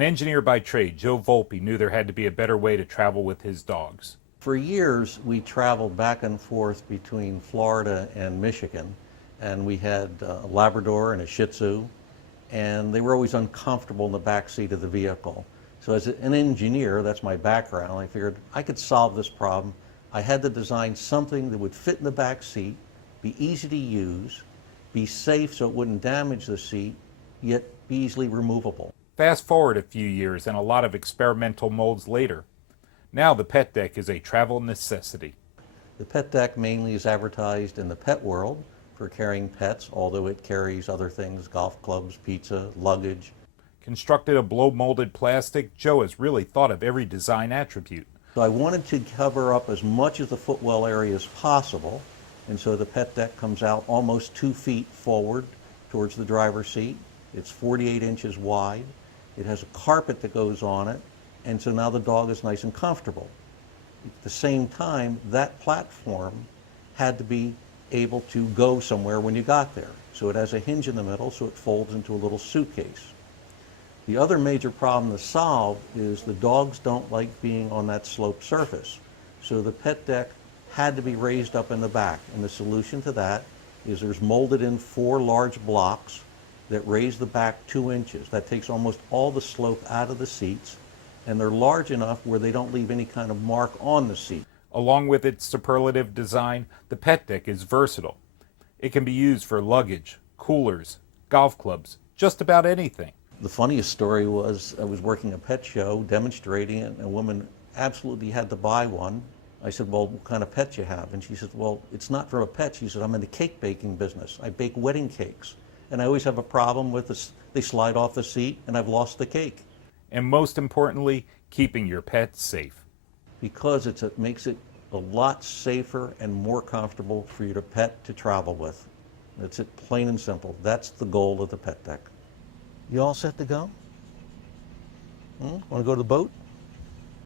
An engineer by trade, Joe Volpe knew there had to be a better way to travel with his dogs. For years, we traveled back and forth between Florida and Michigan, and we had a Labrador and a Shih Tzu, and they were always uncomfortable in the back seat of the vehicle. So as an engineer, that's my background, I figured I could solve this problem. I had to design something that would fit in the back seat, be easy to use, be safe so it wouldn't damage the seat, yet be easily removable. Fast forward a few years and a lot of experimental molds later. Now the PetDek is a travel necessity. The PetDek mainly is advertised in the pet world for carrying pets, although it carries other things, golf clubs, pizza, luggage. Constructed of blow-molded plastic, Joe has really thought of every design attribute. So I wanted to cover up as much of the footwell area as possible, and so the PetDek comes out almost 2 feet forward towards the driver's seat. It's 48 inches wide. It has a carpet that goes on it, and so now the dog is nice and comfortable. At the same time, that platform had to be able to go somewhere when you got there. So it has a hinge in the middle, so it folds into a little suitcase. The other major problem to solve is the dogs don't like being on that sloped surface. So the PetDek had to be raised up in the back, and the solution to that is there's molded in 4 large blocks that raise the back 2 inches. That takes almost all the slope out of the seats, and they're large enough where they don't leave any kind of mark on the seat. Along with its superlative design, the PetDek is versatile. It can be used for luggage, coolers, golf clubs, just about anything. The funniest story was I was working a pet show, demonstrating it, and a woman absolutely had to buy one. I said, well, what kind of pet you have? And she said, well, it's not for a pet. She said, I'm in the cake baking business. I bake wedding cakes. And I always have a problem with this. They slide off the seat, and I've lost the cake. And most importantly, keeping your pets safe. Because it makes it a lot safer and more comfortable for your pet to travel with. That's it, plain and simple. That's the goal of the PetDek. You all set to go? Want to go to the boat?